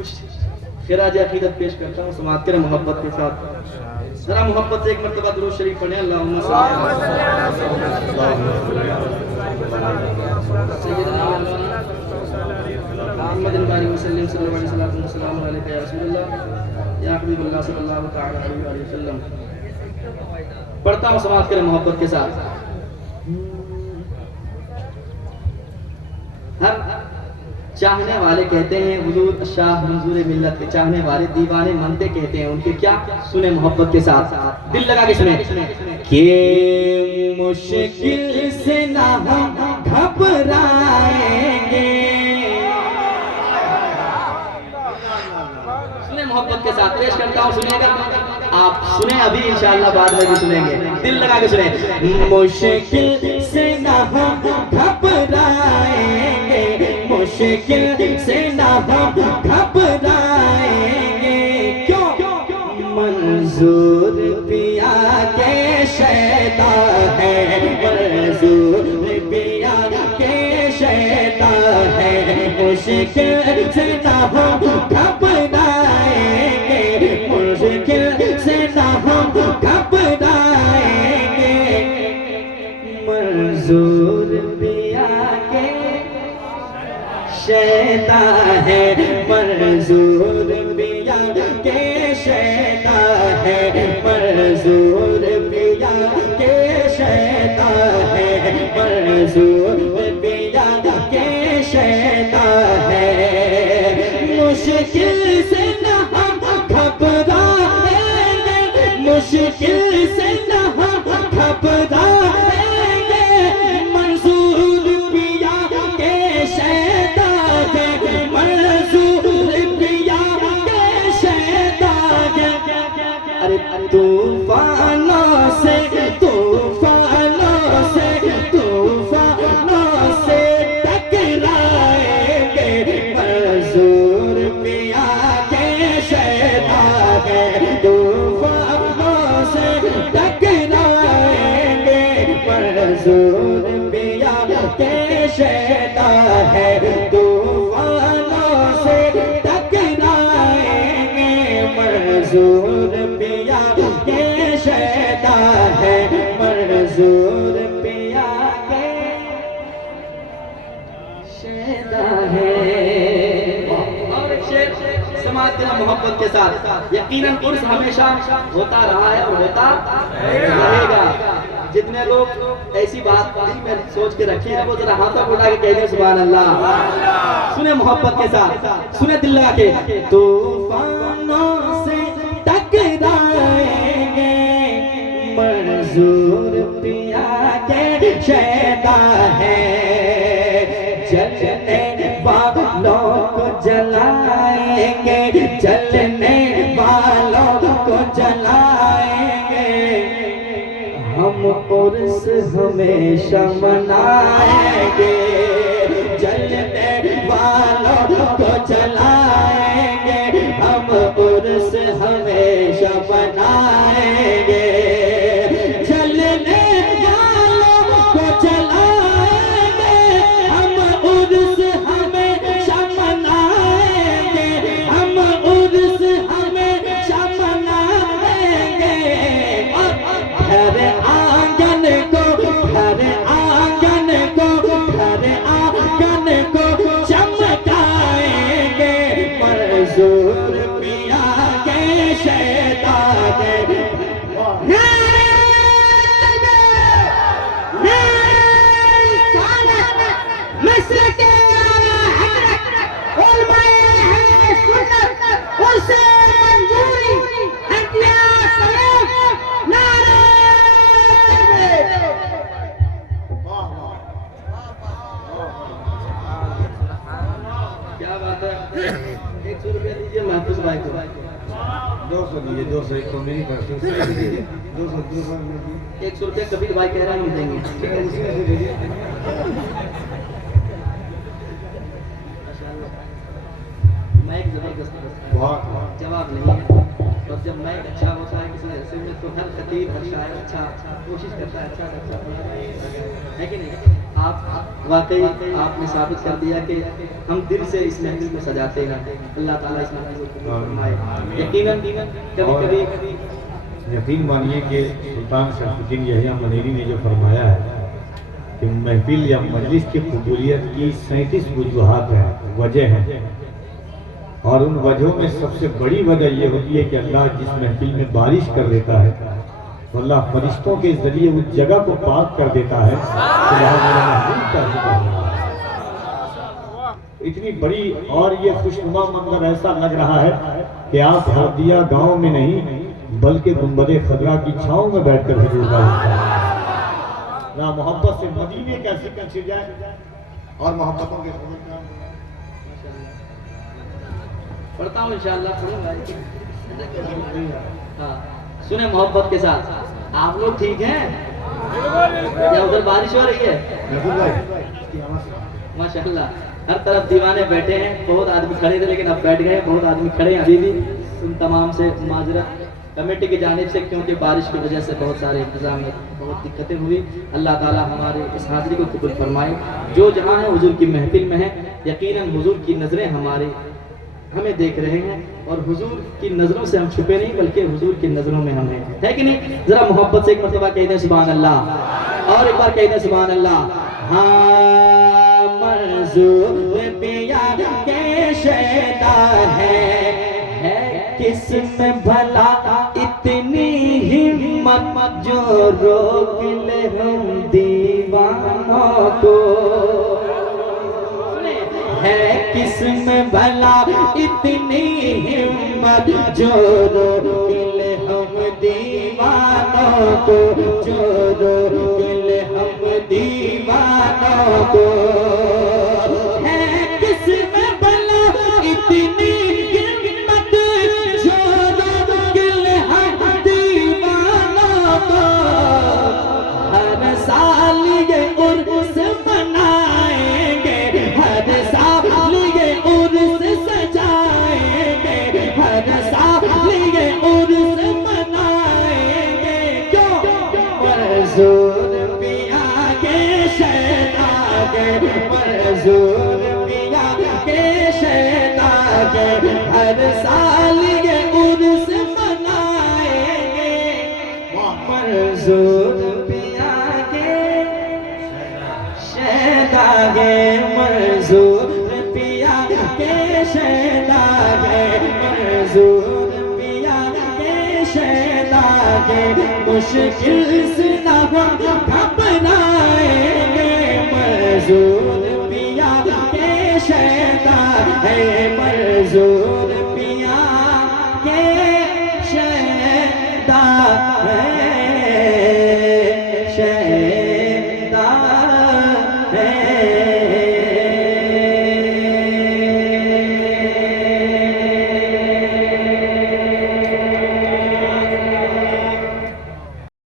कुछ खिराज अकीदत पेश करता हूँ, समाअत करें मोहब्बत के साथ। जरा मोहब्बत से एक मरतबा दुरूद शरीफ पढ़ें। अल्लाहुम्मा पढ़ता हूँ, समाअत करें मोहब्बत के साथ। हर चाहने वाले कहते हैं हुजूर शाह मंजूर मिल्लत के चाहने वाले दीवाने मनते कहते हैं उनके क्या, सुने मोहब्बत के साथ, दिल लगा के सुने। के मुश्किल से ना हम घबराएंगे, सुने मोहब्बत के साथ, पेश करता हूँ, सुनेगा आप, सुने अभी इंशाअल्लाह बाद में भी सुनेंगे, दिल लगा के सुने। मुश्किल से ना हम घबराएंगे, मुश्किल से ना हम घबराएंगे, क्यों? मंजूर पिया के शैतान है, मंजूर पिया के शैतान है, मुश्किल से ना हम घबराएंगे, मुश्किल से ना हम घबराएंगे, मंजूर पिया के शैतान है, मंजूर पिया के शैतान है, मंजूर पिया के शैतान है, मंजूर पिया के शैतान है, मुश्किल से न हम घबराएंगे, मुश्किल से न हम घबराएंगे, मंजूर पिया के शैतान है, मंजूर पिया के शैतान है। अरे तूफानों से तूफानों से तूफानों से टकराएंगे, मंजूर पिया के शैतान है, तूफानों से टकराएंगे, मंजूर पिया के शैतान है, तूफानों से टकराएंगे, मंजूर पिया के शैतान है, मंजूर पिया के शैतान है। और एक शेर समाअत करें मोहब्बत के साथ। यकीनन उर्स हमेशा होता रहा है और होता रहेगा। जितने लोग ऐसी बात दिल में सोच के रखे हैं वो जरा हाथों को उठा के कह दें सुभान अल्लाह। सुने मोहब्बत के साथ, सुने दिल लगा के। तूफानों से टकराएंगे, मंजूर पिया के शैतान है, जलने वालों को जलाएंगे, जलने वालों को जलाएंगे, हम उर्स हमेशा मनाएंगे, जलने वालों को जलाएंगे, हम उर्स हमेशा मनाएंगे, जलने वालों को जलाएंगे, हम उर्स हमेशा मनाएंगे, हम उर्स हमेशा मनाएंगे, हर आंगन को, हर आंगन को, हर आंगन को चमकाएंगे, मंजूर पिया के शैतान है। क्या बात है, 100 रुपया दीजिए महफूज भाई को। 200 दीजिए, 200 एक तो मेरी तरफ से 200 100 रुपया कबीर भाई कह रहा है हम देंगे, ठीक है? उसी में से दीजिए। माइक जबरदस्त है, बहुत जवाब नहीं है। और जब माइक अच्छा होता है किसी ऐसे में तो हर खतीब हर शायर अच्छा कोशिश करता है अच्छा है कि नहीं? आप वाकई आपने साबित कर दिया कि हम दिल से इस महफिल को सजाते हैं। अल्लाह ताला इस महफिल को कबूल फरमाए। यकीनन कभी कभी यकीन मानिए कि सुल्तान शरफुद्दीन यहिया मनेरी ने जो फरमाया है कि महफिल या मजलिस की कबूलियत की 37 वजूहात हैं, वजह हैं, और उन वजहों में सबसे बड़ी वजह यह होती है कि अल्लाह जिस महफिल में बारिश कर देता है तो अल्लाह फरिश्तों के जरिए उस जगह को पाक कर देता है कि वहाँ मेरा महबूब का जिक्र हो। इतनी बड़ी और ये खुशनुमा मंजर ऐसा लग रहा है कि आप हरदिया गांव में नहीं बल्कि गुंबद खदरा की छांव में बैठकर हुजूर का ना मोहब्बत से मदीने कैसे कचिर जाए और मोहब्बतों के पढ़ता हूँ इंशाअल्लाह। हाँ, सुने मोहब्बत के साथ। आप लोग ठीक हैं या उधर बारिश हो रही है? माशाअल्लाह, हर तरफ दीवाने बैठे हैं। बहुत आदमी खड़े थे लेकिन अब बैठ गए। बहुत आदमी खड़े हैं अभी भी। उन तमाम से माजरत कमेटी की जानिब से, क्योंकि बारिश की वजह से बहुत सारे इंतजाम में बहुत दिक्कतें हुई। अल्लाह ताला हमारे इस हाजिरी को कबूल फरमाए। जो जहाँ है हुजूर की महफिल में है, यकीनन हुजूर की नज़रें हमें देख रहे हैं और हुजूर की नज़रों से हम छुपे नहीं बल्कि हुजूर की नज़रों में हम है कि नहीं? जरा मोहब्बत से एक मरतबा कह दें सुभान अल्लाह, और एक बार कह दें सुभान अल्लाह। हाँ, मंजूर पिया के शैदा है किस में भला इतनी हिम्मत जो रोक ले हम दीवानों को, है किसमें भला इतनी हिम्मत जो रोक ले हम दीवानों को, जो रोक ले हम दीवानों को, है किसमें भला इतनी हिम्मत जो रोक ले हम दीवानों को। हर साल ये उर्स मनाएंगे, हर साल ये उर्स सजाएंगे, हर साल ये उर्स मनाएंगे। क्यों? मंजूर पिया के शैदा के, मंजूर पिया के शैदा के, हर साल ये उर्स मनाएंगे। मंजूर पिया के शैदा के, मंजूर पिया के शैदा के, मंजूर पिया के शैदा के, मुश्किल से ना घबराएंगे। मंजूर पिया के शैदा है, मंजूर